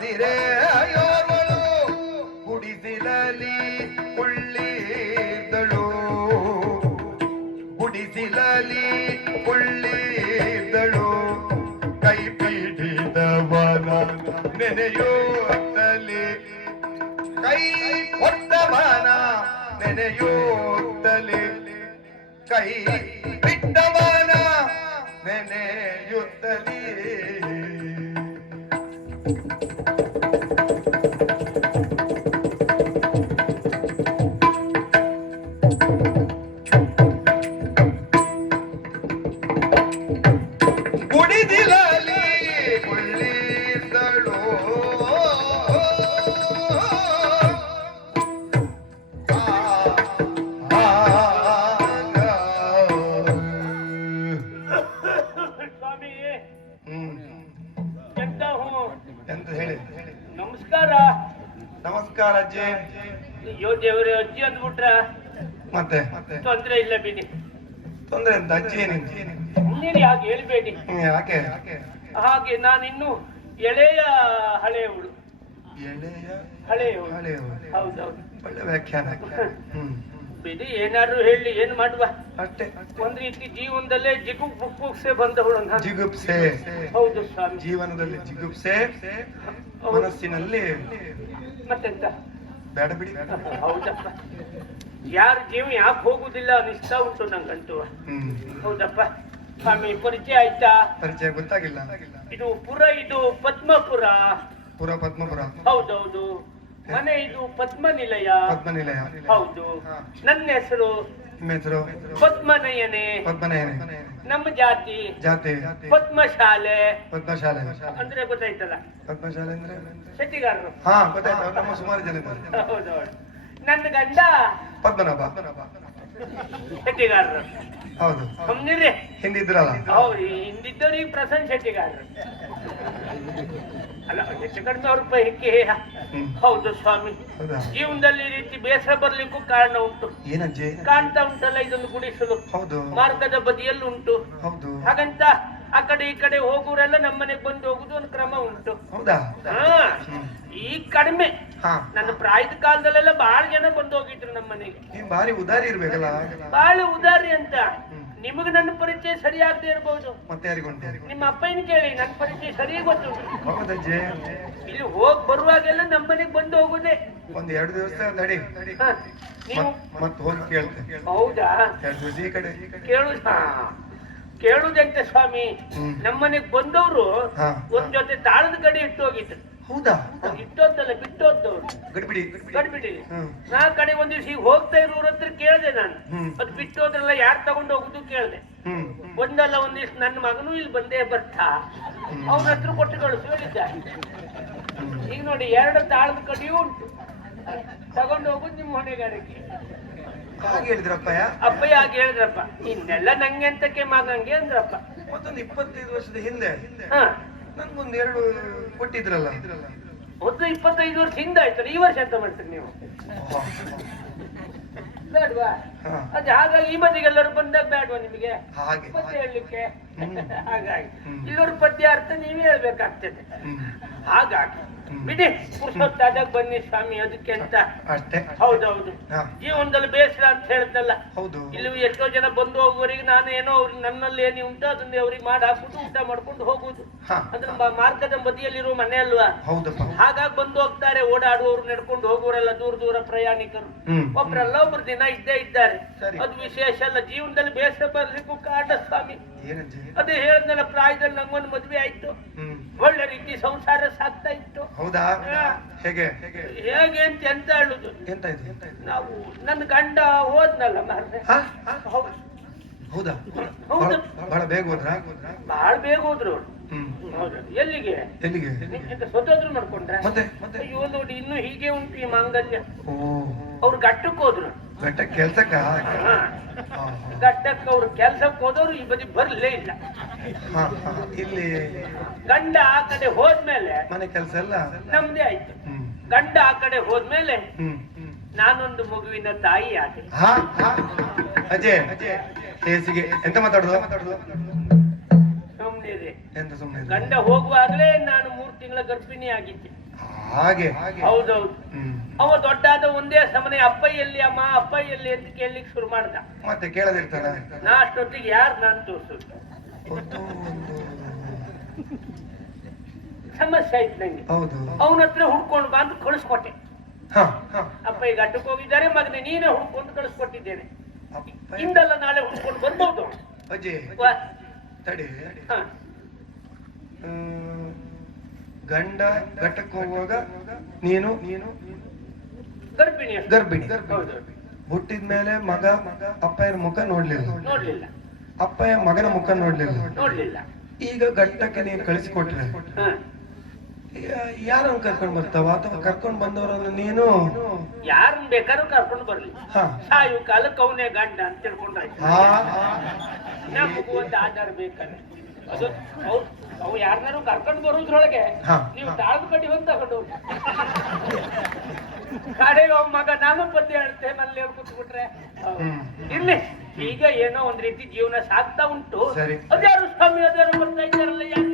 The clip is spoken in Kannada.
ಅದಿರೆ ಅಯೋರ್ವಳು ಗುಡಿಸಿಲಲಿ ಕೊಳ್ಳಿದ್ದಳು ಗುಡಿಸಿಲಲಿ ಕೊಳ್ಳಿದ್ದಳು ಕೈ ಪೀಡಿದವನ ನೆನೆಯೋತ್ತಲಿ ಕೈ ಕೈ ನಮಸ್ಕಾರ. ನಮಸ್ಕಾರ ಅಜ್ಜಿ. ಅಯ್ಯೋ ದೇವರೇ ಅಜ್ಜಿ ಅಂದ್ಬಿಟ್ರ? ಮತ್ತೆ? ತೊಂದ್ರೆ ಇಲ್ಲ ಬಿಡಿ. ತೊಂದ್ರೆ ಅಂತ ಅಜ್ಜಿ ಏನೇನು ನೀನು ಯಾಕೆ ಹೇಳ್ಬೇಡಿ. ಯಾಕೆ? ಹಾಗೆ ನಾನು ಇನ್ನು ಎಳೆಯ ಹಳೆಯವಳು. ಎಳೆಯ ಹಳೆಯವಳು. ಹಳೆಯವಳು. ಹೌದೌದು. ಒಳ್ಳೆ ವ್ಯಾಖ್ಯಾನ. ಬಿಡಿ ಏನಾದ್ರು ಹೇಳಿ ಏನ್ ಮಾಡುವ? ಅಷ್ಟೇ. ಒಂದ್ ರೀತಿ ಜೀವನದಲ್ಲೇ ಜಿಗುಪ್ ಬುಕ್ಕುಕ್ಸೆ ಬಂದವಳು ನಾನು. ಜಿಗುಪ್ಸೆ. ಹೌದು ಸ್ವಾಮಿ. ಜೀವನದಲ್ಲಿ ಜಿಗುಪ್ಸೆ. ಮನಸ್ಸಿನಲ್ಲಿ ಮತ್ತೆಂತ? ಬೇಡ ಬಿಡಿ ಹೌದಪ್ಪ. ಯಾರ ಜೀವ ಯಾಕೆ ಹೋಗುದಿಲ್ಲ ಅನಿಸ್ತಾ ಉಂಟು ನಂಗಂತೂ. ಹೌದಪ್ಪ. ಸ್ವಾಮಿ ಪರಿಚಯ ಆಯ್ತಾ? ಪರಿಚಯ ಗೊತ್ತಾಗಿಲ್ಲ. ಇದು ಪುರ ಇದು ಪದ್ಮಪುರ. ಪುರ ಪದ್ಮಪುರ. ಹೌದೌದು. ಮನೆ ಇದು ಪದ್ಮನಿಲಯ. ಪದ್ಮನಿಲಯ. ಹೌದು. ನನ್ನ ಹೆಸರು ಹೆಸರು? ಪದ್ಮನಯನೆ. ಪದ್ಮನಯನೆ. ನಮ್ಮ ಜಾತಿ. ಜಾತಿ. ಪದ್ಮಶಾಲೆ. ಪದ್ಮಶಾಲೆ. ಅಂದ್ರೆ ಗೊತ್ತಾಯ್ತಲ್ಲ? ಪದ್ಮಶಾಲೆ ಅಂದ್ರೆ? ಶೆಟ್ಟಿಗಾರರು. ಹಾ ಗೊತ್ತಾಯ್ತು. ನಮ್ಮ ಸುಮಾರು ಜನ ಹೌದೌದು. ನನ್ನ ಗಂಡ ಪದ್ಮನಾಭ. ಶೆಟ್ಟಿಗಾರರು. ಹೌದು. ಸುಮ್ನಿರಿ. ಹಿಂದಿದ್ರಲ್ಲ? ಹೌದು ಹಿಂದಿದ್ದವ್ರು ಈಗ ಪ್ರಸನ್ನ ಶೆಟ್ಟಿಗಾರರು. ಅಲ್ಲ ಹೆಚ್ಚು ಕಡಿಮೆ ಅವ್ರ ಹ್ಮ್. ಹೌದು ಸ್ವಾಮಿ. ಜೀವನದಲ್ಲಿ ಈ ರೀತಿ ಬೇಸರ ಬರ್ಲಿಕ್ಕೂ ಕಾರಣ ಉಂಟು. ಕಾಣ್ತಾ ಉಂಟಲ್ಲ ಇದೊಂದು ಗುಡಿಸಲು. ಹೌದು. ಮಾರ್ಗದ ಬದಿಯಲ್ಲಿ ಉಂಟು. ಹೌದು. ಹಾಗಂತ ಆ ಕಡೆ ಈ ಕಡೆ ಹೋಗುವರೆಲ್ಲ ನಮ್ಮನೆಗೆ ಬಂದು ಹೋಗುದು ಒಂದು ಕ್ರಮ ಉಂಟು. ಹೌದಾ? ಹಾ. ಈ ಕಡಿಮೆ. ಹಾ. ನನ್ನ ಪ್ರಾಯದ ಕಾಲದಲ್ಲೆಲ್ಲ ಬಹಳ ಜನ ಬಂದು ಹೋಗಿದ್ರು ನಮ್ಮನೆಗೆ ನೀವ್ ಬಾರಿ ಉದಾರಿ ಇರ್ಬೇಕಲ್ಲ ಬಹಳ ಉದಾರಿ ಅಂತ. ನಿಮಗ್ ನನ್ನ ಪರಿಚಯ ಸರಿಯಾಗದೆ ಇರಬಹುದು ಮತ್ತೆ ನಿಮ್ಮ ಅಪ್ಪನ ಕೇಳಿ ನನ್ನ ಪರಿಚಯ ಸರಿ ಗೊತ್ತು ಹೌದಜ್ಜಿ ಇಲ್ಲಿ ಹೋಗ್ ಬರುವಾಗೆಲ್ಲ ನಮ್ಮನೆಗೆ ಬಂದು ಹೋಗುದೇ ಒಂದ್ ಎರಡು ದಿವಸ ನಡಿ. ನೀವು ಹೋಗಿ ಹೌದಾ? ಎರಡು ದಿವಸ ಈ ಕಡೆ. ಕೇಳುದ ಕೇಳುದಂತೆ ಸ್ವಾಮಿ. ನಮ್ಮನೆಗ್ ಬಂದವರು. ಒಂದ್ ಜೊತೆ ತಾಳದ ಕಡೆ ಇಟ್ಟು ಹೋಗಿದ್ರು. ಹೌದಾ? ಇಟ್ಟೋದ್ದಲ್ಲ ಬಿಟ್ಟೋದ್ದವ್ರು ಗಡ್ಬಿಡಿ ಗಡ್ಬಿಡಿ. ನಾ ಕಡೆ ಒಂದ್ ದಿವಸ ಈಗ ಹೋಗ್ತಾ ಇರೋರ ಹತ್ರ ಕೇಳ್ದೆ ನಾನು. ಅದ್ ಬಿಟ್ಟೋದ್ರಲ್ಲ ಯಾರ್ ತಗೊಂಡು ಹೋಗುದು ಕೇಳ್ದೆ. ಒಂದಲ್ಲ ಒಂದ್ ದಿವ್ಸ ನನ್ನ ಮಗನೂ ಇಲ್ಲಿ ಬಂದೇ ಬರ್ತಾ. ಅವನ ಹತ್ರ ಕೊಟ್ಟು ಕಳಿಸು ಹೇಳಿದ್ದ. ಈಗ ನೋಡಿ ಎರಡು ತಾಳದ ಕಡಿಯೂ ಉಂಟು. ತಗೊಂಡು ಹೋಗುದು ನಿಮ್ಮ ಹೊಣೆಗಾರಿಕೆ ಹಾಗೆ ಹೇಳಿದ್ರಪ್ಪಯ್ಯ ಅಪ್ಪಯ್ಯ ಹಾಗೆ ಹೇಳಿದ್ರಪ್ಪ? ಇನ್ನೆಲ್ಲ ನಂಗೆ ಅಂತಕ್ಕೆ ಮಗಂಗೆ ಅಂದ್ರಪ್ಪ. ಮತ್ತೊಂದು ಇಪ್ಪತ್ತೈದು ವರ್ಷದ ಹಿಂದೆ ಹಾ. ನನ್ಗೊಂದು ಎರಡು ಕೊಟ್ಟಿದ್ರಲ್ಲ. ಒಂದು ಇಪ್ಪತ್ತೈದು ವರ್ಷ ಹಿಂದೆ ಆಯ್ತಲ್ಲ ಈ ವರ್ಷ ಅಂತ ಮಾಡ್ತೀರಿ ನೀವು? ಬೇಡ್ವಾ. ಅದೇ ಹಾಗಾಗಿ ಈ ಮನೆಗೆಲ್ಲರೂ ಬಂದಾಗ ಬೇಡ್ವಾ ನಿಮಗೆ? ಹಾಗೆ ಪದ್ಯ ಹೇಳಲಿಕ್ಕೆ. ಹಾಗಾಗಿ. ಇಲ್ಲೊರು ಪದ್ಯ ಅರ್ಥ ನೀವೇ ಹೇಳ್ಬೇಕಾಗ್ತದೆ. ಹಾಗಾಗಿ. ಬಿಡಿ ಪುರುಷೋತ್ತಾದಾಗ ಬನ್ನಿ ಸ್ವಾಮಿ ಅದಕ್ಕೆ ಅಂತ. ಅಷ್ಟೇ ಹೌದೌದು. ಜೀವನದಲ್ಲಿ ಬೇಸರ ಅಂತ ಹೇಳ್ತಲ್ಲ. ಹೌದು. ಇಲ್ಲಿ ಎಷ್ಟೋ ಜನ ಬಂದು ಹೋಗುವವರಿಗೆ ನಾನು ಏನೋ ಅವ್ರಿಗೆ ನನ್ನಲ್ಲಿ ಏನೇ ಉಂಟು ಅದನ್ನ ಅವ್ರಿಗೆ ಮಾಡಿ ಹಾಕ್ಬಿಟ್ಟು ಊಟ ಮಾಡ್ಕೊಂಡು ಹೋಗುದು ಅಂದ್ರೆ ಮಾರ್ಗದ ಬದಿಯಲ್ಲಿರೋ ಮನೆ ಅಲ್ವಾ? ಹಾಗಾಗಿ ಬಂದು ಹೋಗ್ತಾರೆ ಓಡಾಡುವವರು ನಡ್ಕೊಂಡು ಹೋಗುವರೆಲ್ಲ ದೂರ ದೂರ ಪ್ರಯಾಣಿಕರು. ಒಬ್ರಲ್ಲ ಒಬ್ರು ದಿನ ಇದ್ದೇ ಇದ್ದಾರೆ. ಅದು ವಿಶೇಷ ಅಲ್ಲ ಜೀವನದಲ್ಲಿ ಬೇಸರ ಬರ್ಲಿಕ್ಕೂ ಕಾರಣ ಸ್ವಾಮಿ. ಅದೇ ಹೇಳಿದ್ನಲ್ಲ ಪ್ರಾಯದಲ್ಲಿ ನಂಗೊಂದು ಮದ್ವೆ ಆಯ್ತು. ಒಳ್ಳೆ ರೀತಿ ಸಂಸಾರ ಸಾಕ್ತಾ ಇತ್ತು. ಹೌದಾ? ಹೇಗೆ? ಹೇಗೆ ಅಂತ ಎಂತ ಹೇಳುದು? ಎಂತ ಇದು? ನಾವು ನನ್ನ ಗಂಡ ಹೋದ್ನಲ್ಲ ಮಾರ್ರೆ? ಹೌದು. ಹೌದಾ. ಬಹಳ- ಬೇಗ ಹೋದ್ರ? ಬಹಳ ಬೇಗ ಹೋದ್ರು ಅವ್ರು. ಹ್ಮ್. ಹೌದು. ಎಲ್ಲಿಗೆ? ಎಲ್ಲಿಗೆ? ಸ್ವತಂತ್ರ ಮಾಡ್ಕೊಂಡ್ರೆ? ಮತ್ತೆ? ಮತ್ತೆ? ಅಯ್ಯೋ ನೋಡಿ ಇನ್ನು ಹೀಗೆ ಉಂಟು ಈ ಮಾಂಗಲ್ಯ. ಅವ್ರು ಗಟ್ಟಕ್ಕೆ ಹೋದ್ರು. ಗಟ್ಟ ಕೆಲ್ಸಕ್ಕ? ಹಾ. ಅವ್ರ ಕೆಲ್ಸಕ್ಕೆ ಹೋದವ್ರು ಈ ಬದಿ ಬರ್ಲೇ ಇಲ್ಲ. ಹಾ, ಹಾ. ಇಲ್ಲಿ ಗಂಡ ಆ ಕಡೆ ಹೋದ್ಮೇಲೆ ಮನೆ ಕೆಲಸ ಎಲ್ಲ? ನಮ್ದೇ ಆಯ್ತು. ಹ್ಮ್. ಗಂಡ ಆ ಕಡೆ ಹೋದ್ಮೇಲೆ ಹ್ಮ್. ಹ್ಮ್. ನಾನೊಂದು ಮಗುವಿನ ತಾಯಿ ಆದೆ. ಹಾ ಹಾ. ಅಜಯ್ ಹೇಸಿಗೆ ಎಂತ ಮಾತಾಡುದು? ಮಾತಾಡುದು ಸುಮ್ನಿರಿ. ಎಂತ ಸುಮ್ಮನೆ ಗಂಡ ಹೋಗುವಾಗಲೇ ನಾನು ಮೂರು ತಿಂಗಳ ಗರ್ಭಿಣಿ ಆಗಿದ್ದೆ ಹಾಗೆ. ಹೌದೌದು. ಅವ ದೊಡ್ಡಾದ ಒಂದೇ ಸಮನೆ ಅಪ್ಪ ಎಲ್ಲಿ ಅಮ್ಮ ಅಪ್ಪ ಎಲ್ಲಿ ಅಂತ ಕೇಳಲಿಕ್ಕೆ ಶುರು ಮಾಡ್ದ. ಮತ್ತೆ ಕೇಳದಿರ್ತಾನ. ನಾ ಅಷ್ಟೊತ್ತಿಗೆ ಯಾರು ನಾನು ತೋರ್ಸುದು? ಸಮಸ್ಯೆ ಆಯ್ತು ನಂಗೆ. ಹೌದು. ಅವನ ಹತ್ರ ಹುಡ್ಕೊಂಡು ಬಂದು ಕಳಿಸ್ಕೊಟ್ಟೆ. ಅಪ್ಪ ಈಗ ಅಡ್ಡಕ್ಕೆ ಹೋಗಿದ್ದಾರೆ ಮಗನೇ ನೀನೇ ಹುಡ್ಕೊಂಡು ಕಳಿಸ್ಕೊಟ್ಟಿದ್ದೇನೆ. ಇಂದಲ್ಲ ನಾಳೆ ಹುಡ್ಕೊಂಡು ಬರ್ಬೋದು. ಅಜ್ಜಿ. ತಡಿ. ಹ. ಹ್ಮ್, ಗಂಡ ಘಟಕ್ಕೆ ಹೋಗುವಾಗ ನೀನು ನೀನು ಗರ್ಭಿಣಿ. ಗರ್ಭಿಣಿ. ಹುಟ್ಟಿದ ಮೇಲೆ ಮಗ ಅಪ್ಪಯ್ಯನ ಮುಖ ನೋಡ್ಲಿಲ್ಲ. ನೋಡ್ಲಿಲ್ಲ. ಅಪ್ಪಯ್ಯ ಮಗನ ಮುಖ ನೋಡ್ಲಿಲ್ಲ. ನೋಡ್ಲಿಲ್ಲ. ಈಗ ಘಟ್ಟಕ್ಕೆ ನೀನು ಕಳಿಸಿಕೊಟ್ರೆ. ಯಾರನ್ನ ಕರ್ಕೊಂಡ್ ಬರ್ತಾವ? ಅಥವಾ ಕರ್ಕೊಂಡ್ ಬಂದವರನ್ನು ನೀನು? ಯಾರನ್ನ ಬೇಕಾದ್ರೂ ಕರ್ಕೊಂಡ್ ಬರ್ಲಿ. ಹ. ಸಾಯು ಕಾಲಕ್ಕೆ ಅವನೇ ಗಂಡ ಅಂತ ತಿಳ್ಕೊಂಡ್ರೆ ಆಧಾರ ಬೇಕಾದ್ರೆ ಅವು ಯಾರನ್ನಾರು ಕರ್ಕೊಂಡು ಬರೋದ್ರೊಳಗೆ. ನೀವು ತಾಳ್ದು ಕಟ್ಟಿ ಬಂದು ತಗೊಂಡು ಕಡೆಗೆ ಅವ್ ಮಗ ನಾನು ಪದ್ಯ ಹೇಳ್ತೇನೆ ಅಲ್ಲಿ ಕೂತ್ಬಿಟ್ರೆ. ಇಲ್ಲಿ ಈಗ ಏನೋ ಒಂದ್ ರೀತಿ ಜೀವನ ಸಾಗ್ತಾ ಉಂಟು. ಅದ್ಯಾರು ಸ್ವಾಮಿ ಅದ್ಯಾರು ಬರ್ತಾ ಇದ್ದಾರಲ್ಲ ಯಾರು